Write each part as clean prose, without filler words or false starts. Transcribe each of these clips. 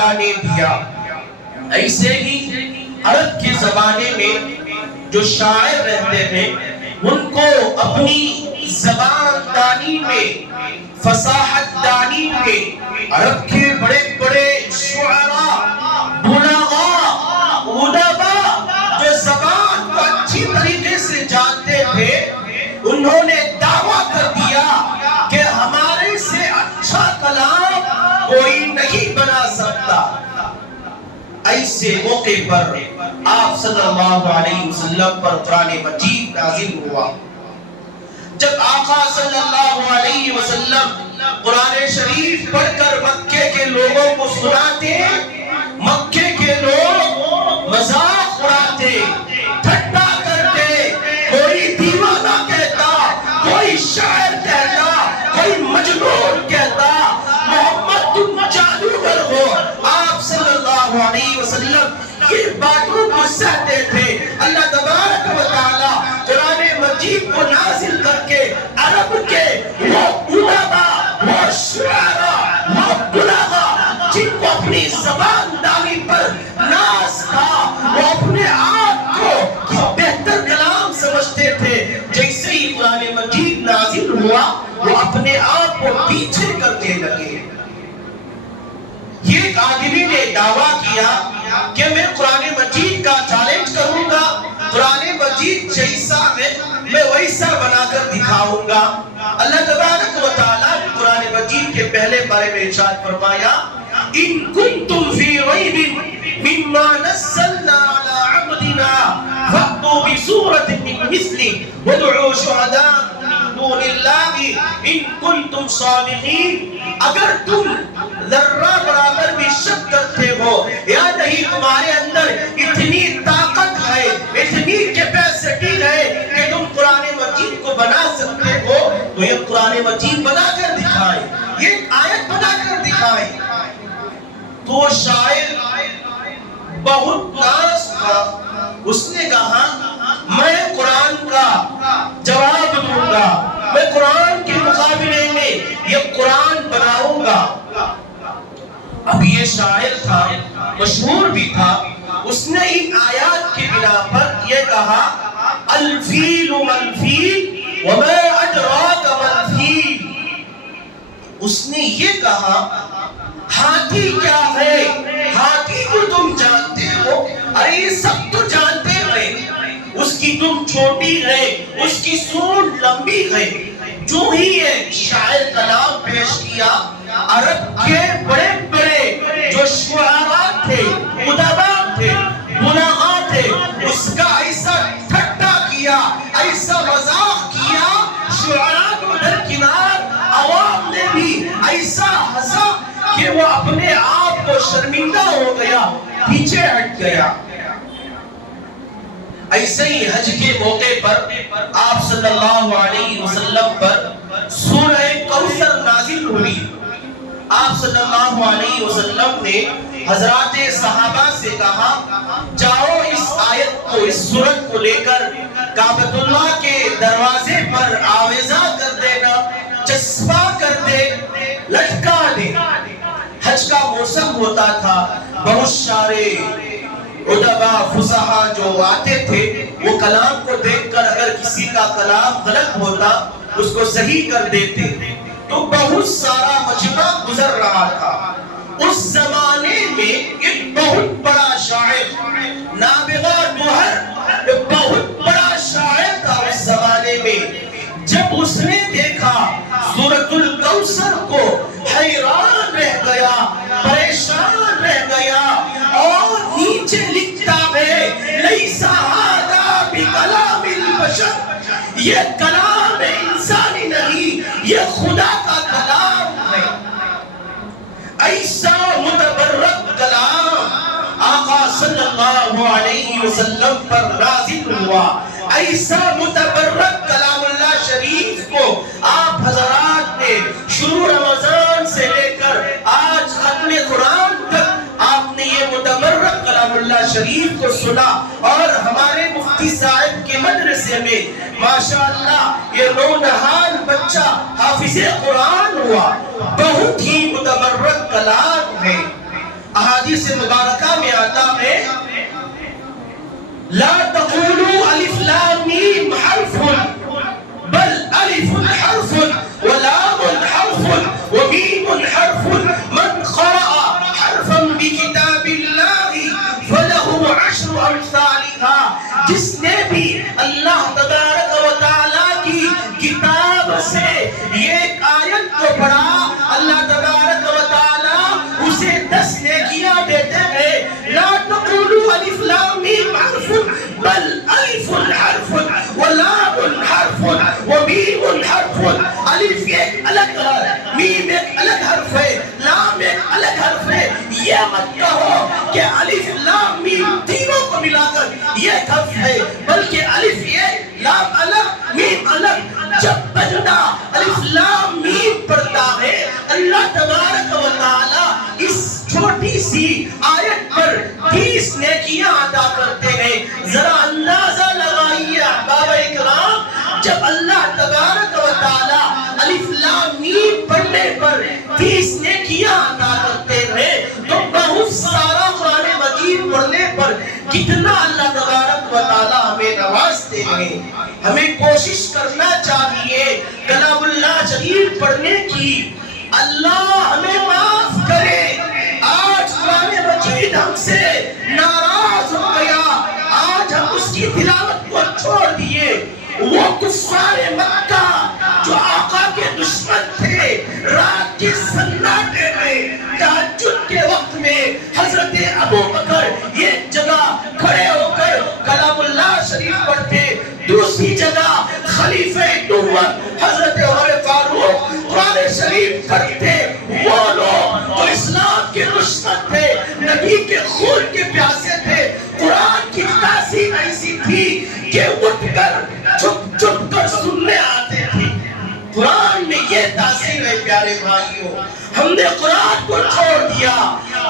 تعالیٰ نے دیا۔ ایسے ہی عرب کے زمانے میں جو شاعر رہتے ہیں ان کو اپنی زبان دانی میں، فصاحت دانی میں، عرب کے بڑے بڑے شعراء، بلغاء، ادباء جو زبان کو اچھی طریقے سے جانتے تھے، انہوں نے دعویٰ کر دیا کہ ہمارے سے اچھا کلام کوئی نہیں بنا سکتا۔ ایسے موقع پر آپ صلی اللہ علیہ وسلم پر قرآن مجید نازل ہوا۔ جب آقا صلی اللہ علیہ وسلم قرآن شریف پڑھ کر مکے کے لوگوں کو سناتے، مکے کے لوگ مذاق اڑاتے، ٹھٹا کرتے، کوئی دیوانہ کہتا، کوئی شاعر کہتا، کوئی مجنون کہتا، محمد تم جادوگر ہو۔ آپ صلی اللہ علیہ وسلم یہ باتوں کو سہتے تھے۔ اللہ تبارک و تعالی قرآن مجید کو نازل کر کے عرب کے وہ علماء، وہ شعراء، وہ بلغاء جن کو اپنی زبان دانی پر ناز تھا، وہ اپنے آپ کو بہتر کلام سمجھتے تھے، جیسے ہی قرآن مجید نازل ہوا وہ اپنے آپ کو پیچھے کرنے لگے۔ یہ ایک آدمی نے دعویٰ کیا کہ میں قرآن مجید کا چیلنج کروں گا، قرآن مجید جیسا میں ویسا بنا کر دکھاؤں گا۔ اللہ تبارک و تعالیٰ نے قرآن مجید کے پہلے پارے میں ارشاد فرمایا، ان کنتم فی ریب مما نزلنا علی عبدنا فأتوا بسورۃ من مثلہ وادعوا شہداءکم من دون اللہ ان کنتم صادقین۔ اگر تم ذرہ برابر بھی شک کرتے ہو یا نہیں تمہارے اندر اتنی طاقت ہے، اتنی کیپیسٹی ہے کہ تم قرآن مجید کو بنا سکتے ہو، تو یہ قرآن مجید بنا کر دکھائے، یہ آیت بنا کر دکھائے۔ تو شاعر بہت ناز تھا، اس نے کہا میں قرآن کا جواب دوں گا، میں قرآن کے مقابلے میں یہ قرآن بناؤں گا۔ اب یہ شاعر تھا، مشہور بھی تھا، اس نے ان آیات کی بنا پر یہ کہا الفیل منفیل وما ادراک منفیل۔ اس نے یہ کہا ہاتھی کیا ہے، ہاتھی کو تم جانتے ہو، ارے یہ سب تو جانتے ہیں، اس کی دم چھوٹی ہے، اس کی سونڈ لمبی ہے۔ جو ہی یہ شاعر کلام پیش کیا، عرب کے بڑے بڑے جو شعراء تھے، ادباء تھے، بلغاء تھے، اس کا ایسا ٹھٹا کیا، ایسا مذاق کیا، شعراء کو درکنار، عوام نے بھی ایسا ہنسا کہ وہ اپنے آپ کو شرمندہ ہو گیا، پیچھے ہٹ گیا۔ ایسے ہی حج کے موقع پر آپ صلی اللہ علیہ وسلم پر سورہ کوثر نازل ہوئی۔ آپ صلی اللہ علیہ وسلم نے حضرات صحابہ سے کہا جاؤ اس آیت کو، اس سورت کو لے کر کعبۃ اللہ کے دروازے پر آویزہ کر دینا، چسپاں کر دے، لٹکا دے۔ حج کا موسم ہوتا تھا، بہت سارے ادباء فصحاء جو آتے تھے وہ کلام کو دیکھ کر اگر کسی کا کلام غلط ہوتا اس کو صحیح کر دیتے، تو بہت سارا مجمع گزر رہا تھا۔ اس زمانے میں ایک بہت بڑا شاعر نابغہ نہر، ایک بہت بڑا شاعر تھا اس زمانے میں، جب اس نے دیکھا سورۃ الکوثر کو حیران رہ گیا، پریشان رہ گیا، اور نیچے لکھتا ہے لیس ھذا بکلام البشر، یہ کلام انسانی نہیں، یہ خدا کا کلام ہے۔ ایسا متبرک کلام آقا صلی اللہ علیہ وسلم پر نازل ہوا، ایسا متبرک کلام اللہ شریف کو آپ حضرات نے شروع رمضان سے لے کر آج ختم قرآن تک آپ نے یہ متبرک کلام اللہ شریف کو سنا، اور ہمارے مفتی صاحب کے مدرسے میں ماشاءاللہ یہ نونہال بچہ حافظ قرآن ہوا۔ بہت ہی متبرک کلام ہے۔ حدیث مبارکہ میں آتا ہے لا تقولوا الف لام میم حرف بل الف حرف ولام حرف ومیم حرف من قرأ حرفا بکتاب اللہ فلہ عشر امثالها. جس نے بھی اللہ تبارک و تعالیٰ کی کتاب سے ایک آیت کو پڑھا اللہ تبارک و تعالیٰ اسے 10 نیکیاں دیتے ہیں. لا تقولوا الف لام میم حرف بل الف حرف ولام حرف ومیم حرف. الف ایک الگ ہے، میم ایک الگ حرف ہے، لام ایک الگ حرف ہے. یہ مت کہو کہ الف لام میم تینوں کو ملا کر یہ حرف ہے، بلکہ الف ایک لام الگ میم الگ. جب بندہ الف لام میم پڑھتا ہے اللہ تبارک و تعالی اس چھوٹی سی آیت پر 30 نیکیاں عطا کرتے ہیں. ذرا اندازہ لگائیے احباب اکرام، جب اللہ تبارک و تعالی الف لام میم پڑھنے پر 30 نیکیاں عطا کرتے ہیں تو بہت سارا قرآن مجید پڑھنے پر کتنا اللہ تبارک و تعالی ہمیں نوازتے ہیں. ہمیں کوشش کرنا چاہیے کلام اللہ شریف پڑھنے کی. اللہ ہمیں معاف کرے، آج قرآن مجید ہم سے ناراض ہو گیا، آج ہم اس کی تلاوت کو چھوڑ دیے. وہ کفار مکہ جو آقا کے دشمن تھے، رات کے سناٹے میں تہجد کے وقت میں حضرت ابو بکر ایک جگہ کھڑے ہو کر کلام اللہ شریف پڑھتے، دوسری جگہ خلیفہ دوم حضرت عمر فاروق قرآن شریف پڑھتے. وہ لوگ جو اسلام کے دشمن تھے، نبی کے خون کے پیاسے تھے، قرآن کی تاثیر ایسی تھی کہ اٹھ کر چھپ چھپ کر سننے آتے تھے. قرآن میں یہ تاثیر ہے پیارے بھائیوں. ہم نے قرآن کو چھوڑ دیا،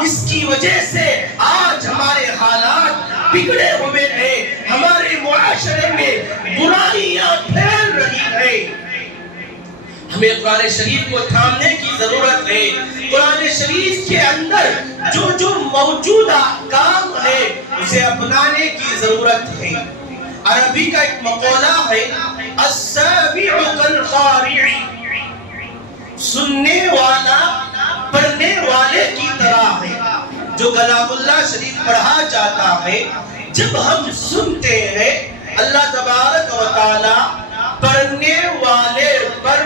اس کی وجہ سے آج ہمارے حالات بگڑے ہوئے ہیں، ہمارے معاشرے میں برائیاں پھیل رہی ہیں. ہمیں قرآن شریف کو تھامنے کی ضرورت ہے. قرآن شریف کے اندر جو موجود احکام ہے اسے اپنانے کی ضرورت ہے. عربی کا ایک مقولہ ہے السامع کالقارع، سننے والا پڑھنے والے کی طرح ہے. جو کلام اللہ شریف پڑھا جاتا ہے جب ہم سنتے ہیں اللہ تبارک و تعالی پڑھنے والے پر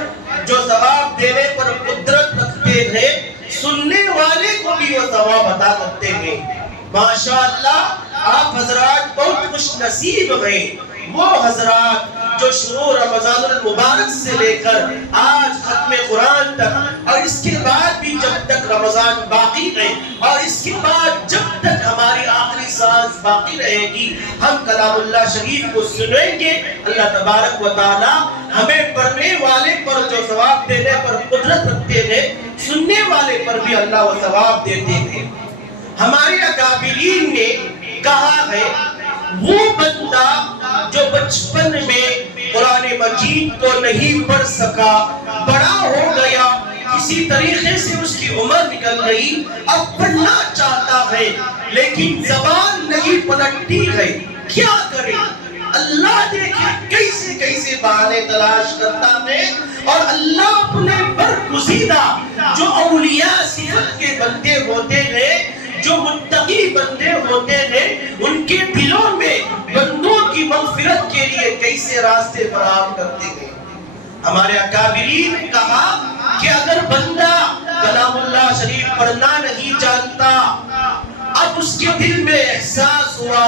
جو ثواب دینے پر قدرت رکھتے ہیں، سننے والے کو بھی وہ ثواب عطا کرتے ہیں. ماشاءاللہ آپ حضرات بہت خوش نصیب ہیں، وہ حضرات جو شروع رمضان المبارک سے لے کر آج ختم قرآن تک اور اس کے بعد بھی جب تک رمضان باقی ہے اور اس کے بعد جب تک ہماری آخری سانس باقی رہے گی ہم کلام اللہ شریف کو سنیں گے. اللہ تبارک و تعالی ہمیں پڑھنے والے پر جو ثواب دینے پر قدرت رکھتے ہیں، سننے والے پر بھی اللہ وہ ثواب دیتے ہیں. ہمارے اکابرین نے کہا ہے وہ بندہ جو بچپن میں قرآن مجید کو نہیں پڑھ سکا، بڑا ہو گیا، کسی طریقے سے اس کی عمر نکل گئی، اب پڑھنا چاہتا ہے لیکن زبان نہیں پلٹتی ہے، کیا کرے؟ اللہ دیکھے کیسے کیسے بہانے تلاش کرتا ہے اور اللہ اپنے برگزیدہ جو اولیاء صفت کے بندے ہوتے ہیں، جو متقی بندے ہوتے ہیں، ان کے دلوں میں بندوں کی مغفرت کے لیے کیسے راستے فراہم کرتے ہیں. ہمارے اکابرین نے کہا کہ اگر بندہ کلام اللہ شریف پڑھنا نہیں جانتا، اب اس کے دل میں احساس ہوا،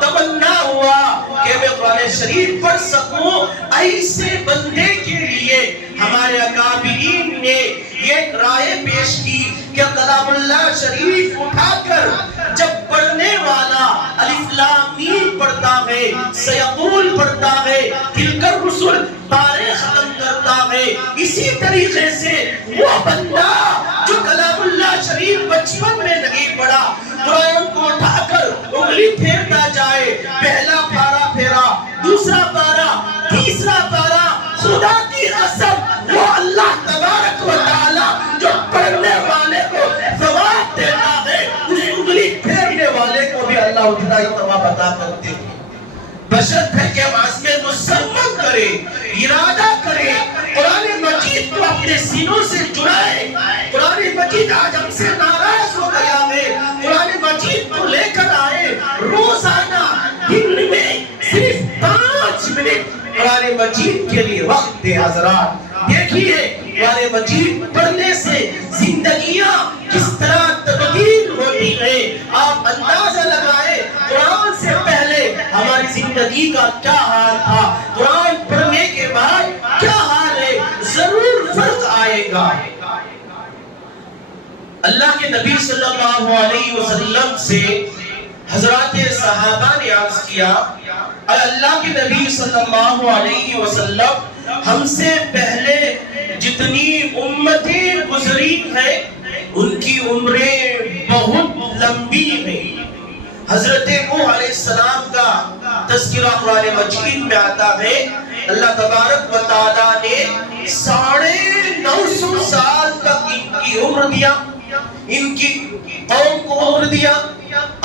تمنا ہوا کہ میں قرآن شریف پڑھ سکوں، ایسے بندے کے لیے ہمارے اکابرین نے ایک رائے پیش کی کہ کلام اللہ شریف اٹھا کر جب پڑھنے والا الف لام میم پڑھتا ہے، سیقول پڑھتا ہے، تلک الرسل پارے ختم کرتا ہے، اسی طریقے سے وہ بندہ جو کلام اللہ شریف بچپن میں نہیں پڑھا، قرآن کو اٹھا کر انگلی پھیرتا جائے، پہلا پارا پھیرا، دوسرا پارا، تیسرا پارا، خدا کی قسم وہ اللہ تبارک و تعالی جو پڑھنے والے کو ثواب دیتا ہے، اس اتنا ہی ثواب عطا کرتے ہیں، بشرط ہے کہ ہم عزم مصمم کریں، ارادہ کریں، قرآن مجید کو اپنے سینوں سے جڑائیں۔ قرآن مجید آج ہم سے ناراض ہو گیا ہے، قرآن مجید کو لے کر آئے، روزانہ دن میں صرف 5 منٹ قرآن مجید کے لیے وقت دے حضرات۔ دیکھیے قرآن مجید پڑھنے سے زندگیاں کس طرح تبدیل ہوتی ہیں۔ آپ اندازہ لگائیں قرآن سے پہلے ہماری زندگی کا کیا حال تھا، قرآن پڑھنے کے بعد کیا حال ہے، ضرور فرق آئے گا۔ اللہ کے نبی صلی اللہ علیہ وسلم سے حضرات صحابہ نے عرض کیا، اے اللہ کے نبی صلی اللہ علیہ وسلم، ہم سے پہلے جتنی امتیں گزری ہیں ان کی عمریں بہت لمبی ہیں۔ حضرت نوح علیہ السلام کا تذکرہ قرآن مجید میں آتا ہے، اللہ تبارک و تعالیٰ نے 950 سال تک ان کی عمر دیا، ان کی قوم کو عمر دیا۔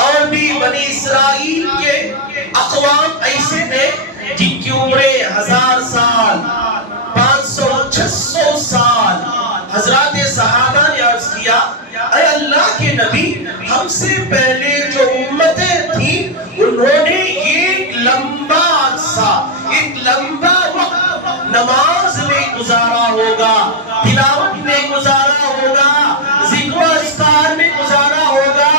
اور بھی بنی اسرائیل کے اقوام ایسے تھے جن کی عمریں 1000 سال، 500، 600 سال۔ حضرات صحابہ نے عرض کیا، اے اللہ کے نبی، ہم سے پہلے جو امتیں تھیں انہوں نے ایک لمبا عرصہ، ایک لمبا وقت نماز میں گزارا ہوگا، تلاوت میں گزارا ہوگا، ذکر و اذکار میں گزارا ہوگا۔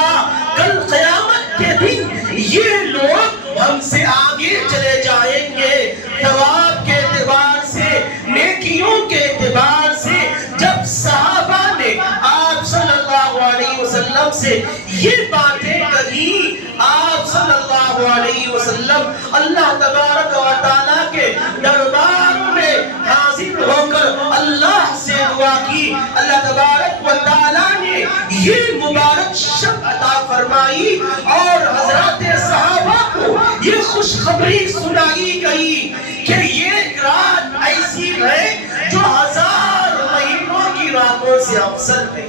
کل قیامت کے دن یہ لوگ ہم سے آگے چلے جائیں گے، ثواب کے اعتبار سے، نیکیوں کے اعتبار سے۔ جب صحابہ نے آپ صلی اللہ علیہ وسلم سے یہ باتیں کہی، آپ صلی اللہ علیہ وسلم اللہ تبارک و تعالیٰ کے دربار میں حاضر ہو کر اللہ سے دعا کی۔ اللہ تبارک و تعالیٰ نے یہ مبارک شب عطا فرمائی اور حضرات صحابہ کو یہ خوشخبری سنائی گئی کہ یہ رات ایسی ہے جو 1000 مہینوں کی راتوں سے افضل ہے۔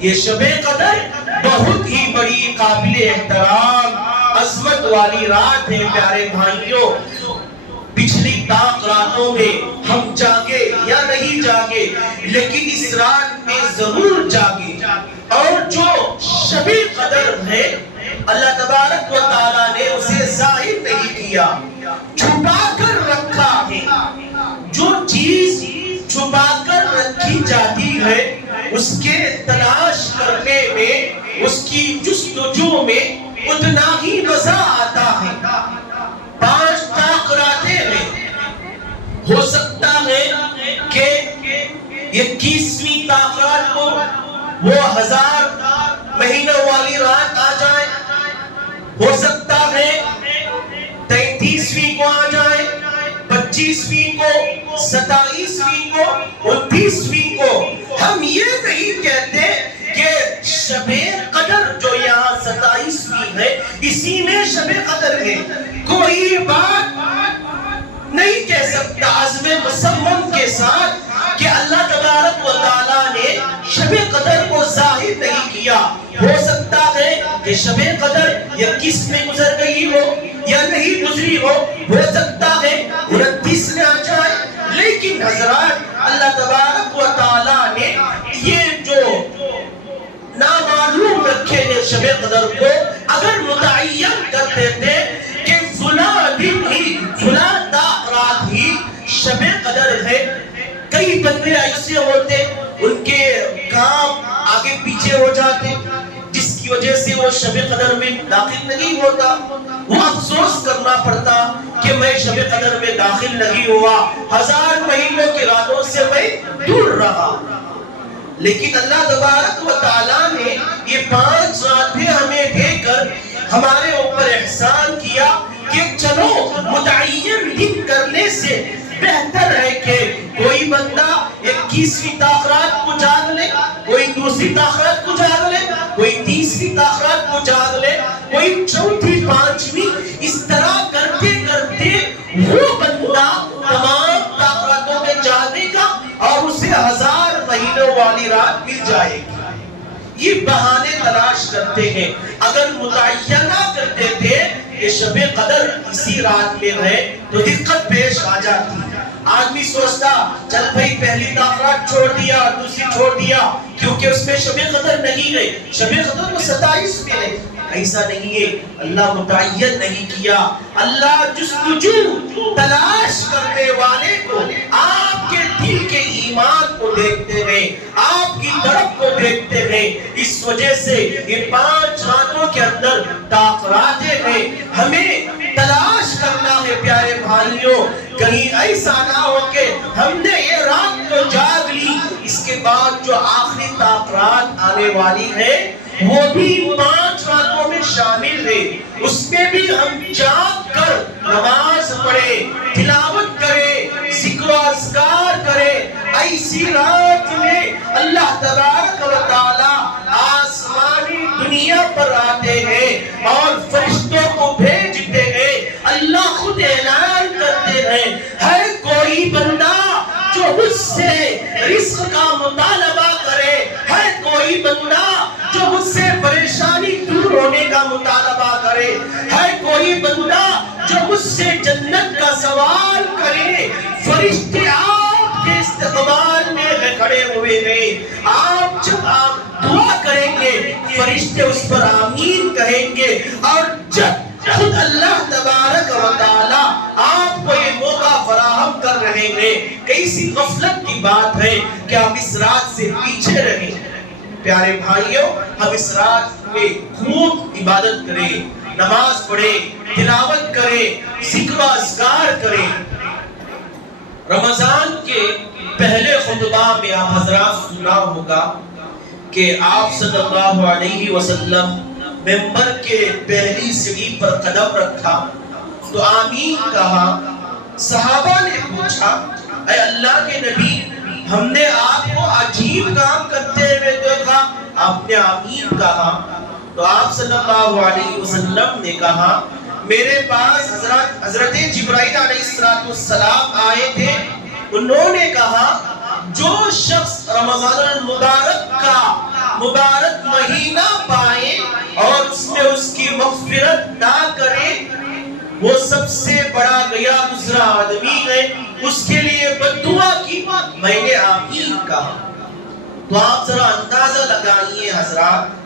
یہ شب قدر بہت ہی بڑی قابل احترام عظمت والی رات ہے پیارے بھائیوں۔ پچھلی طاق راتوں میں ہم جاگے یا نہیں جاگے، لیکن اس رات میں ضرور جاگے۔ اور جو شب قدر ہے اللہ تبارک و تعالیٰ نے اسے ظاہر نہیں کیا، چھپا کر رکھا ہے۔ جو چیز چھپا کر رکھی جاتی ہے اس کے تلاش کرنے میں، اس کی جستجو میں اتنا ہی مزہ آتا ہے۔ 5 طاق راتیں ہیں، ہو سکتا ہے کہ 21ویں طاق رات کو وہ 1000 مہینوں والی رات آ جائے، ہو سکتا ہے 33ویں کو آ جائے، 25ویں کو، 27ویں کو، 29ویں کو۔ ہم یہ نہیں کہتے کہ شب قدر جو یہاں 27ویں ہے اسی میں شب قدر ہے، کوئی بات نہیں کہہ سکتا عزم مصمم کے ساتھ کہ اللہ تبارک و تعالیٰ نے شب قدر کو ظاہر نہیں کیا۔ ہو سکتا ہے کہ شب قدر 21 میں گزر گئی ہو یا نہیں گزری ہو سکتا ہے 29 میں آ جائے، لیکن حضرات اللہ تبارک و تعالیٰ نے یہ جو نامعلوم رکھے ہیں شب قدر کو اگر متعین کر دیتے کہ فلاں دن ہی، فلاں رات ہی شب قدر ہے، کئی بندے ایسے ہوتے ان کے کام آگے پیچھے ہو جاتے جس کی وجہ سے وہ شب قدر میں داخل نہیں ہوتا، وہ افسوس کرنا پڑتا کہ میں شب قدر میں داخل نہیں ہوا، 1000 مہینوں کی راتوں سے میں دور رہا۔ لیکن اللہ تبارک و تعالیٰ نے یہ 5 راتیں ہمیں دے کر ہمارے اوپر احسان کیا کہ چلو متعین دن کرنے سے بہتر ہے کہ کوئی بندہ 21ویں طاق رات کو جاگ لے، کوئی 2ری طاق رات کو جاگ لے، کوئی 3ری طاق رات کو جاگ لے، کوئی 4تھی، 5ویں، اس طرح کرتے کرتے وہ بندہ تمام طاق راتوں میں جاگے گا اور اسے 1000 مہینوں والی رات مل جائے گی۔ یہ بہانے تلاش کرتے ہیں. اگر متعینہ کرتے تھے کہ شب قدر اسی رات میں ہے تو دقت پیش آ جاتی. آدمی سوچتا چل بھائی پہلی تاخرات چھوڑ دیا، دوسری چھوڑ دیا، کیونکہ اس میں شب قدر نہیں ہے. شب قدر تو 27 میں ہے. ایسا نہیں ہے، اللہ متعین نہیں کیا. اللہ جستجو تلاش کرنے والے کو، آپ کے دل کے ایمان کو دیکھتے ہیں، آپ کی طرف کو دیکھتے ہیں. اس وجہ سے یہ 5 راتوں کے اندر تاخراتے ہیں. ہمیں تلاش کرنا ہے پیارے بھائیوں. کہیں ایسا نہ ہو کہ ہم نے یہ رات کو جاگ لی، اس کے بعد جو آخری تاخرات آنے والی ہے وہ بھی 5 راتوں میں شامل ہے. اس میں بھی ہم جاگ کر نماز پڑھے، تلاوت کرے، ذکر و اذکار کرے. ایسی رات میں اللہ تبارک و تعالی آسمانی دنیا پر آتے ہیں اور فرشتوں کو بھیجتے ہیں. اللہ خود اعلان کرتے ہیں، ہے کوئی بندہ جو مجھ سے رزق کا مطالبہ کرے، ہے کوئی بندہ جو مجھ سے پریشانی دور ہونے کا مطالبہ کرے، ہے کوئی بندہ جو مجھ سے جنت کا سوال کرے. فرشتے آپ کے استقبال میں کھڑے ہوئے ہیں. آپ جب آپ دعا کریں گے فرشتے اس پر آمین کہیں گے. اور جب خود اللہ تبارک و تعالی آپ کو یہ موقع فراہم کر رہے ہیں، کیسی غفلت کی بات ہے کہ آپ اس رات سے پیچھے رہیں. پیارے بھائیوں، ہم اس رات میں خوب عبادت کریں، نماز پڑھیں، تلاوت کریں، ذکر و اذکار کریں. رمضان کے پہلے خطبہ میں آپ حضرات سنا ہوگا کہ آپ صلی اللہ علیہ وسلم ممبر کے پہلی سیڑھی پر قدم رکھا تو آمین کہا. صحابہ نے پوچھا اے اللہ کے نبی، ہم نے آپ کو عجیب کام کرتے ہوئے دیکھا، آپ نے آمین کہا. تو آپ صلی اللہ علیہ وسلم نے کہا میرے پاس حضرت جبرائیل علیہ السلام آئے تھے. انہوں نے کہا جو شخص رمضان المبارک کا مبارک مہینہ پائے اور اس میں اس کی مغفرت نہ کرے وہ سب سے بڑا گیا گزرا آدمی ہے. اس کے لیے بد دعا کی. میں نے آمین کہا. تو آپ ذرا اندازہ لگائیے حضرات،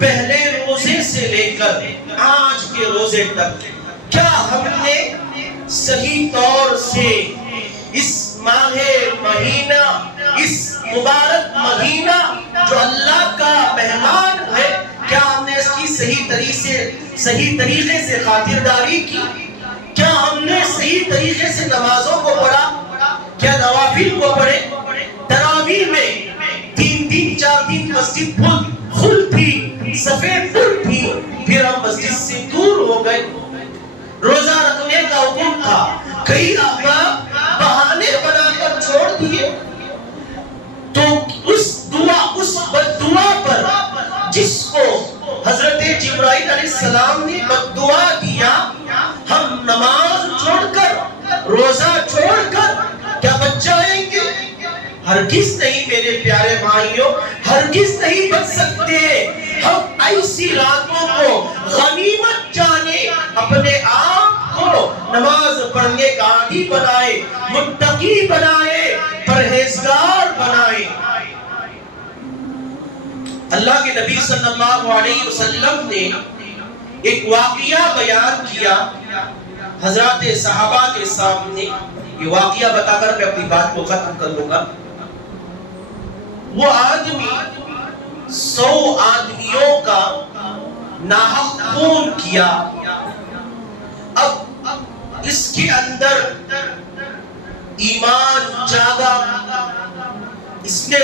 پہلے روزے سے لے کر آج کے روزے تک کیا ہم نے صحیح طور سے اس ماہ مہینہ، اس مبارک مہینہ جو اللہ کا مہمان ہے، کیا ہم نے اس کی صحیح طریقے سے خاطرداری کی؟ کیا ہم نے صحیح طریقے سے نمازوں کو پڑھا؟ کیا نوافل کو پڑھے؟ تراویح میں 3 دن 4 دن مسجد کھل تھی، سفید پر تھی، پھر ہم مسجد سے دور ہو گئے. روزہ رکھنے کا حکم تھا، کئی احباب بہانے بنا کر چھوڑ دیے. تو اس بد دعا پر جس کو حضرت جبرائیل علیہ السلام نے بد دعا دیا، ہم نماز چھوڑ کر، روزہ چھوڑ کر کیا بچ جائیں گے؟ ہرگز نہیں میرے پیارے بھائیوں، ہرگز نہیں بچ سکتے. ہم ایسی راتوں کو غنیمت جانے، اپنے آپ کو نماز پڑھنے کا عادی بنائے، متقی بنائے، پرہیزگار بنائے. اللہ کے نبی صلی اللہ علیہ وسلم نے ایک واقعہ بیان کیا حضرات صحابہ کے سامنے. یہ واقعہ بتا کر میں اپنی بات کو ختم کر لوں گا. وہ آدمی 100 آدمیوں کا ناحق خون کیا. اب اس کے اندر ایمان جاگا، اس نے